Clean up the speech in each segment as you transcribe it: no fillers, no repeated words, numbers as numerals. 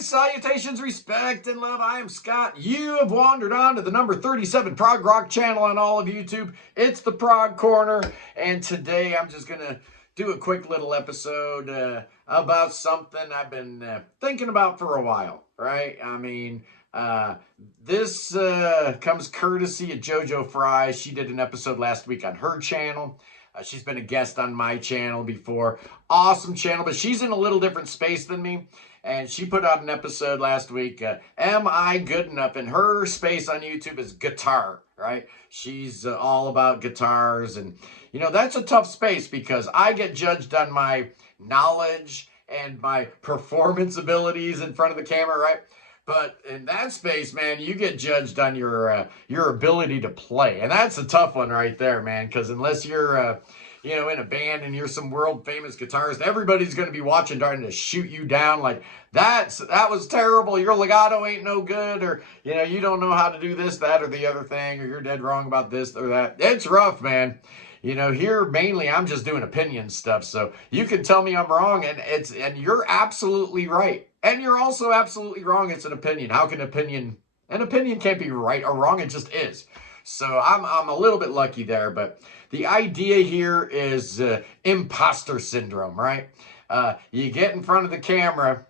Greetings, salutations, respect, and love. I am Scott. You have wandered on to the number 37 Prog Rock channel on all of YouTube. It's the Prog Corner, and today I'm just going to do a quick little episode about something I've been thinking about for a while, right? I mean, this comes courtesy of JoJo Fry. She did an episode last week on her channel. She's been a guest on my channel before. Awesome channel, but she's in a little different space than me. And she put out an episode last week, Am I Good Enough? And her space on YouTube is guitar, right? She's all about guitars. And, you know, that's a tough space because I get judged on my knowledge and my performance abilities in front of the camera, right? But in that space, man, you get judged on your ability to play. And that's a tough one right there, man, because unless you're, you know, in a band and you're some world famous guitarist, everybody's going to be watching trying to shoot you down like, that was terrible, your legato ain't no good, or, you know, you don't know how to do this, that, or the other thing, or you're dead wrong about this or that. It's rough, man. You know, here mainly I'm just doing opinion stuff, so you can tell me I'm wrong, and you're absolutely right. And you're also absolutely wrong. It's an opinion. How can an opinion can't be right or wrong, it just is. So I'm a little bit lucky there, but the idea here is imposter syndrome, right? You get in front of the camera,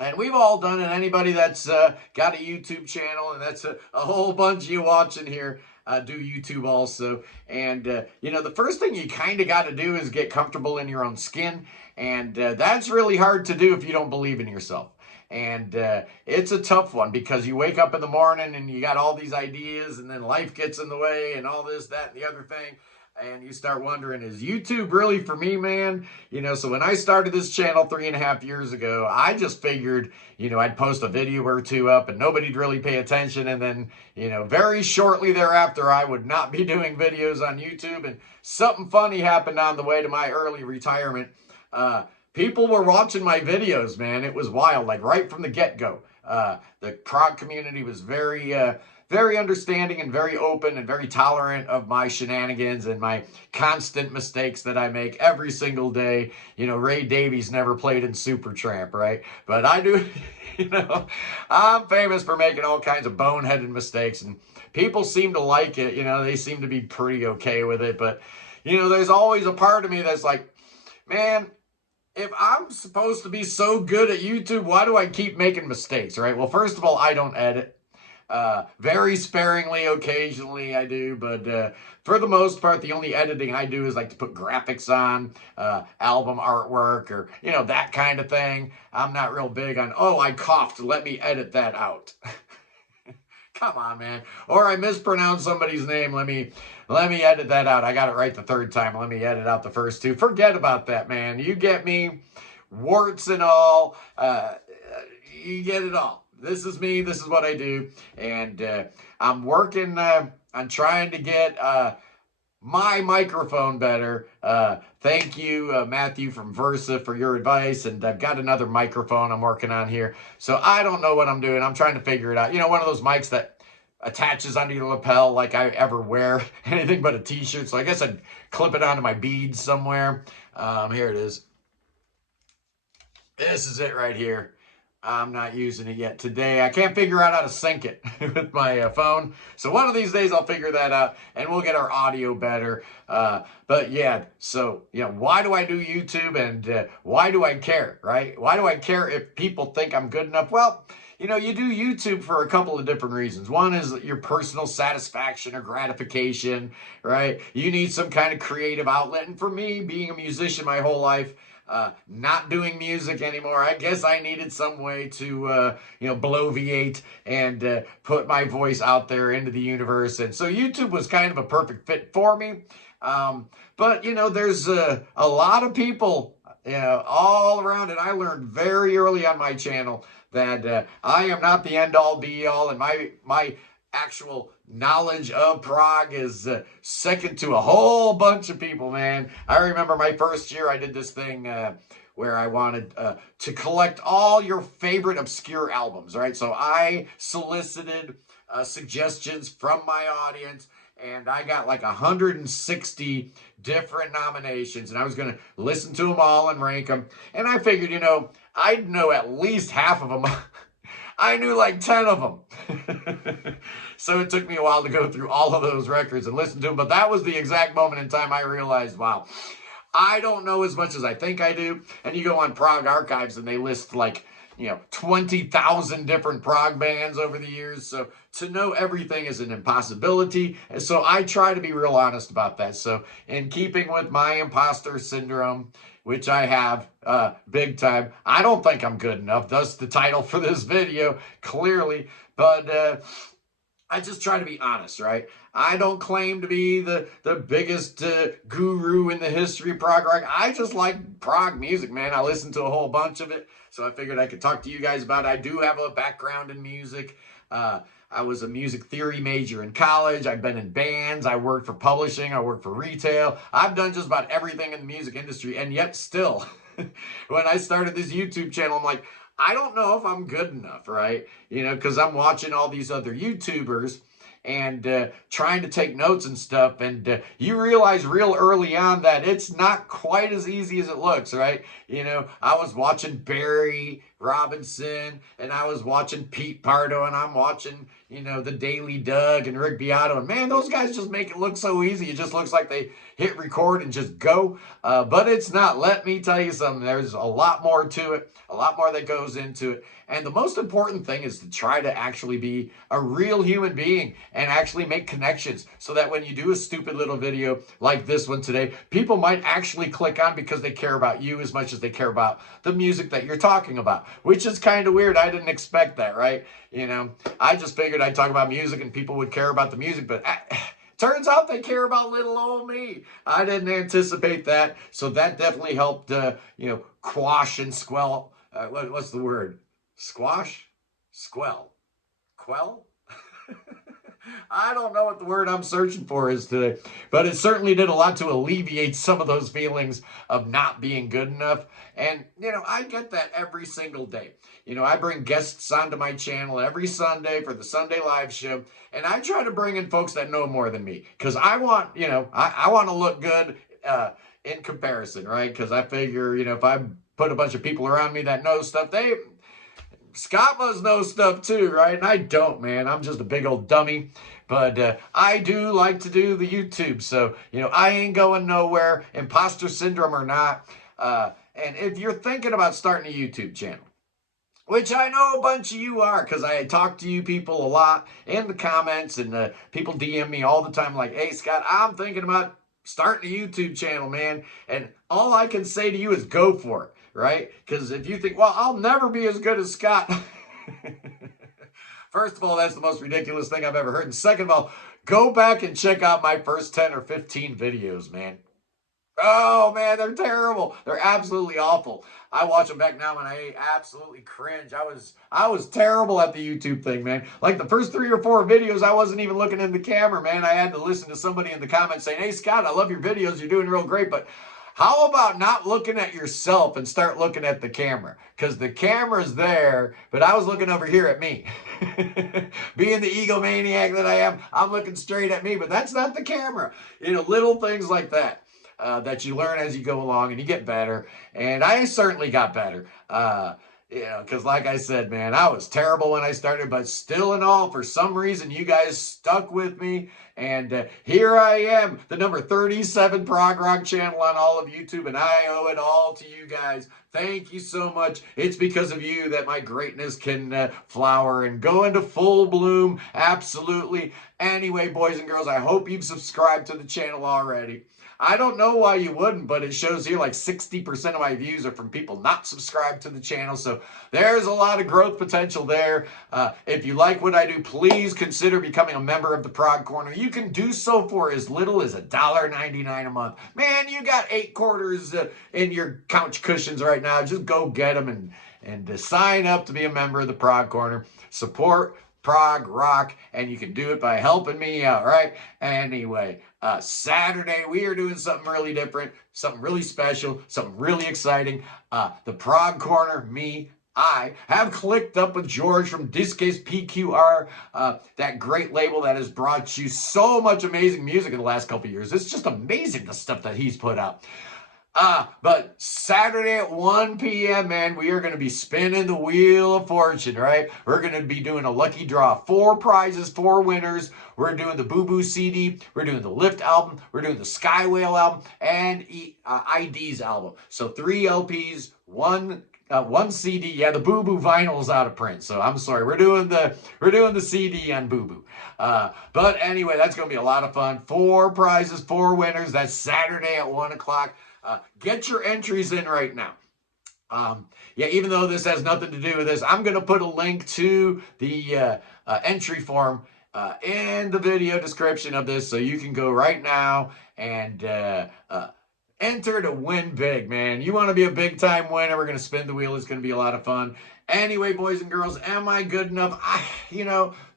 and we've all done it. Anybody that's got a YouTube channel, and that's a whole bunch of you watching here, do YouTube also. And, you know, the first thing you kind of got to do is get comfortable in your own skin. And that's really hard to do if you don't believe in yourself. And it's a tough one because you wake up in the morning and you got all these ideas, and then life gets in the way and all this, that, and the other thing. And you start wondering, is YouTube really for me, man? You know, so when I started this channel 3.5 years ago, I just figured, you know, I'd post a video or two up and nobody'd really pay attention. And then, you know, very shortly thereafter, I would not be doing videos on YouTube. And something funny happened on the way to my early retirement. People were watching my videos, man. It was wild, like right from the get-go. The prog community was very understanding and very open and very tolerant of my shenanigans and my constant mistakes that I make every single day. You know, Ray Davies never played in Supertramp, right? But I do, you know, I'm famous for making all kinds of boneheaded mistakes, and people seem to like it. You know, they seem to be pretty okay with it. But, you know, there's always a part of me that's like, man, if I'm supposed to be so good at YouTube, why do I keep making mistakes, right? Well, first of all, I don't edit. Very sparingly, occasionally I do, but for the most part, the only editing I do is like to put graphics on, album artwork, or, you know, that kind of thing. I'm not real big on, oh, I coughed, let me edit that out. Come on, man. Or I mispronounced somebody's name, let me edit that out. I got it right the third time, let me edit out the first two. Forget about that, man. You get me, warts and all, you get it all. This is me, this is what I do, and I'm working on trying to get my microphone better. Thank you, Matthew from Versa, for your advice, and I've got another microphone I'm working on here, so I don't know what I'm doing. I'm trying to figure it out. You know, one of those mics that attaches under your lapel like I ever wear anything but a t-shirt, so I guess I'd clip it onto my beads somewhere. Here it is. This is it right here. I'm not using it yet today. I can't figure out how to sync it with my phone. So one of these days I'll figure that out and we'll get our audio better. But yeah, so, you know, why do I do YouTube, and why do I care, right? Why do I care if people think I'm good enough? Well, you know, you do YouTube for a couple of different reasons. One is your personal satisfaction or gratification, right? You need some kind of creative outlet. And for me, being a musician my whole life, not doing music anymore, I guess I needed some way to, you know, bloviate and put my voice out there into the universe. And so YouTube was kind of a perfect fit for me. But, you know, there's a lot of people, you know, all around it. I learned very early on my channel that I am not the end-all, be-all, and my actual knowledge of prog is second to a whole bunch of people, man. I remember my first year I did this thing where I wanted to collect all your favorite obscure albums, right? So I solicited suggestions from my audience, and I got like 160 different nominations, and I was going to listen to them all and rank them. And I figured, you know, I'd know at least half of them I knew like 10 of them. So it took me a while to go through all of those records and listen to them. But that was the exact moment in time I realized, wow, I don't know as much as I think I do. And you go on Prog Archives and they list like, 20,000 different prog bands over the years. So to know everything is an impossibility. And so I try to be real honest about that. So in keeping with my imposter syndrome, which I have big time, I don't think I'm good enough. Thus the title for this video, clearly. But I just try to be honest, right? I don't claim to be the biggest guru in the history of prog rock. I just like prog music, man. I listen to a whole bunch of it, so I figured I could talk to you guys about it. I do have a background in music. I was a music theory major in college. I've been in bands. I worked for publishing. I worked for retail. I've done just about everything in the music industry, and yet still, when I started this YouTube channel, I'm like, I don't know if I'm good enough, right? Because I'm watching all these other YouTubers and trying to take notes and stuff. And you realize real early on that it's not quite as easy as it looks, right? I was watching Barry Robinson and I was watching Pete Pardo and I'm watching, the Daily Doug and Rick Beato. And man, those guys just make it look so easy. It just looks like they hit record and just go. But it's not. Let me tell you something. There's a lot more to it, a lot more that goes into it. And the most important thing is to try to actually be a real human being and actually make connections so that when you do a stupid little video like this one today, people might actually click on because they care about you as much as they care about the music that you're talking about, which is kind of weird. I didn't expect that, right? I just figured I'd talk about music and people would care about the music, but turns out they care about little old me. I didn't anticipate that. So that definitely helped, quash and squell. What's the word? Squash? Squell? Quell? I don't know what the word I'm searching for is today, but it certainly did a lot to alleviate some of those feelings of not being good enough. And, I get that every single day. I bring guests onto my channel every Sunday for the Sunday live show, and I try to bring in folks that know more than me because I want, I want to look good in comparison, right? Because I figure, if I put a bunch of people around me that know stuff, Scott must know stuff too, right? And I don't, man. I'm just a big old dummy. But I do like to do the YouTube. So, I ain't going nowhere, imposter syndrome or not. And if you're thinking about starting a YouTube channel, which I know a bunch of you are because I talk to you people a lot in the comments and people DM me all the time like, hey, Scott, I'm thinking about starting a YouTube channel, man. And all I can say to you is go for it. Right? Because if you think, well, I'll never be as good as Scott. First of all, that's the most ridiculous thing I've ever heard. And second of all, go back and check out my first 10 or 15 videos, man. Oh, man, they're terrible. They're absolutely awful. I watch them back now and I absolutely cringe. I was terrible at the YouTube thing, man. Like the first 3 or 4 videos, I wasn't even looking in the camera, man. I had to listen to somebody in the comments saying, hey, Scott, I love your videos. You're doing real great, but how about not looking at yourself and start looking at the camera? Because the camera's there, but I was looking over here at me. Being the egomaniac that I am, I'm looking straight at me, but that's not the camera. Little things like that. That you learn as you go along and you get better. And I certainly got better. Because like I said, man, I was terrible when I started, but still in all, for some reason, you guys stuck with me. And here I am, the number 37 prog rock channel on all of YouTube, and I owe it all to you guys. Thank you so much. It's because of you that my greatness can flower and go into full bloom. Absolutely. Anyway, boys and girls, I hope you've subscribed to the channel already. I don't know why you wouldn't, but it shows here like 60% of my views are from people not subscribed to the channel. So there's a lot of growth potential there. If you like what I do, please consider becoming a member of the Prog Corner. You can do so for as little as $1.99 a month. Man, you got 8 quarters in your couch cushions right now. Just go get them and sign up to be a member of the Prog Corner. Support prog rock, and you can do it by helping me out, right? Anyway, Saturday, we are doing something really different, something really special, something really exciting. The Prog Corner, I have clicked up with George from Discase PQR, that great label that has brought you so much amazing music in the last couple of years. It's just amazing the stuff that he's put out. But Saturday at 1 p.m., man, we are going to be spinning the Wheel of Fortune, right? We're going to be doing a lucky draw. 4 prizes, 4 winners. We're doing the Boo Boo CD. We're doing the Lift album. We're doing the Sky Whale album and ID's album. So 3 LPs, one CD. Yeah, the Boo Boo vinyl's out of print, so I'm sorry. We're doing the CD on Boo Boo. But anyway, that's going to be a lot of fun. 4 prizes, 4 winners. That's Saturday at 1 o'clock. Get your entries in right now. Yeah, even though this has nothing to do with this, I'm going to put a link to the entry form in the video description of this, so you can go right now and enter to win big, man. You want to be a big-time winner. We're going to spin the wheel. It's going to be a lot of fun. Anyway, boys and girls, am I good enough?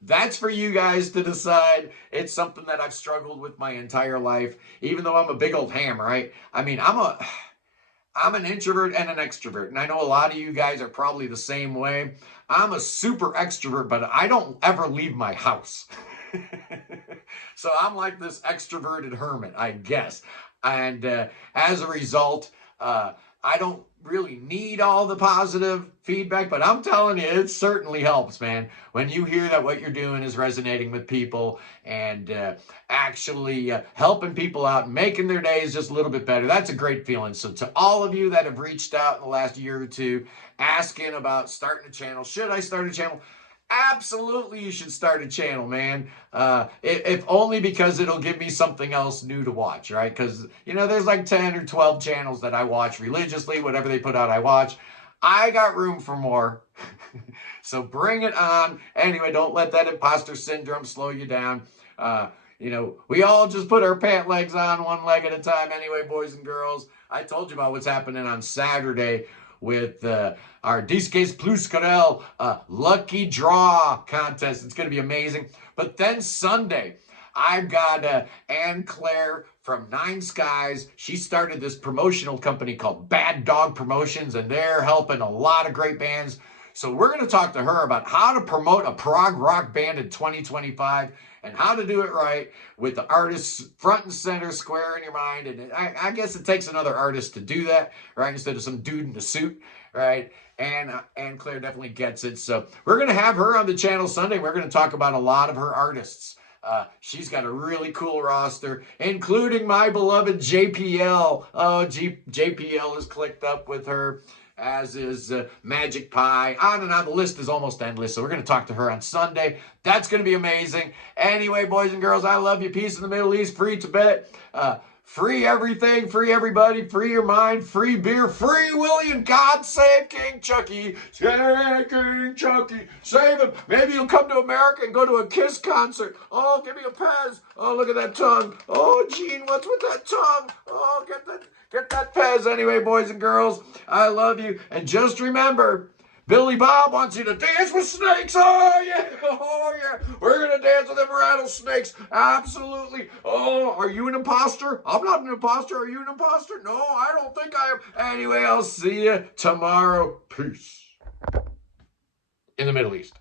That's for you guys to decide. It's something that I've struggled with my entire life, even though I'm a big old ham, right? I mean, I'm an introvert and an extrovert, and I know a lot of you guys are probably the same way. I'm a super extrovert, but I don't ever leave my house. So I'm like this extroverted hermit, I guess. And as a result, I don't really need all the positive feedback, but I'm telling you, it certainly helps, man. When you hear that what you're doing is resonating with people and actually helping people out and making their days just a little bit better, that's a great feeling. So to all of you that have reached out in the last year or two asking about starting a channel, should I start a channel? Absolutely, you should start a channel, man. If only because it'll give me something else new to watch, right? Because, there's like 10 or 12 channels that I watch religiously. Whatever they put out, I watch. I got room for more. So bring it on. Anyway, don't let that imposter syndrome slow you down. We all just put our pant legs on one leg at a time. Anyway, boys and girls, I told you about what's happening on Saturday with our Disques Plus Carel lucky draw contest. It's going to be amazing. But then Sunday, I've got Anne Claire from 9 Skies. She started this promotional company called Bad Dog Promotions, and they're helping a lot of great bands. So we're going to talk to her about how to promote a prog rock band in 2025 and how to do it right with the artists front and center, square in your mind. And I guess it takes another artist to do that, right? Instead of some dude in a suit, right? And Claire definitely gets it. So we're going to have her on the channel Sunday. We're going to talk about a lot of her artists. She's got a really cool roster, including my beloved JPL. Oh, JPL is clicked up with her, as is Magic Pie. On and on. The list is almost endless. So we're going to talk to her on Sunday. That's going to be amazing. Anyway, boys and girls, I love you. Peace in the Middle East. Free Tibet. Free everything, free everybody, free your mind, free beer, free William. God save King Chucky. Save King Chucky. Save him. Maybe you'll come to America and go to a Kiss concert. Oh, give me a Pez. Oh, look at that tongue. Oh, Gene, what's with that tongue? Oh, get that Pez. Anyway, boys and girls, I love you. And just remember, Billy Bob wants you to dance with snakes. Oh, yeah. Oh, yeah. We're going to dance with them rattlesnakes. Absolutely. Oh, are you an imposter? I'm not an imposter. Are you an imposter? No, I don't think I am. Anyway, I'll see you tomorrow. Peace. In the Middle East.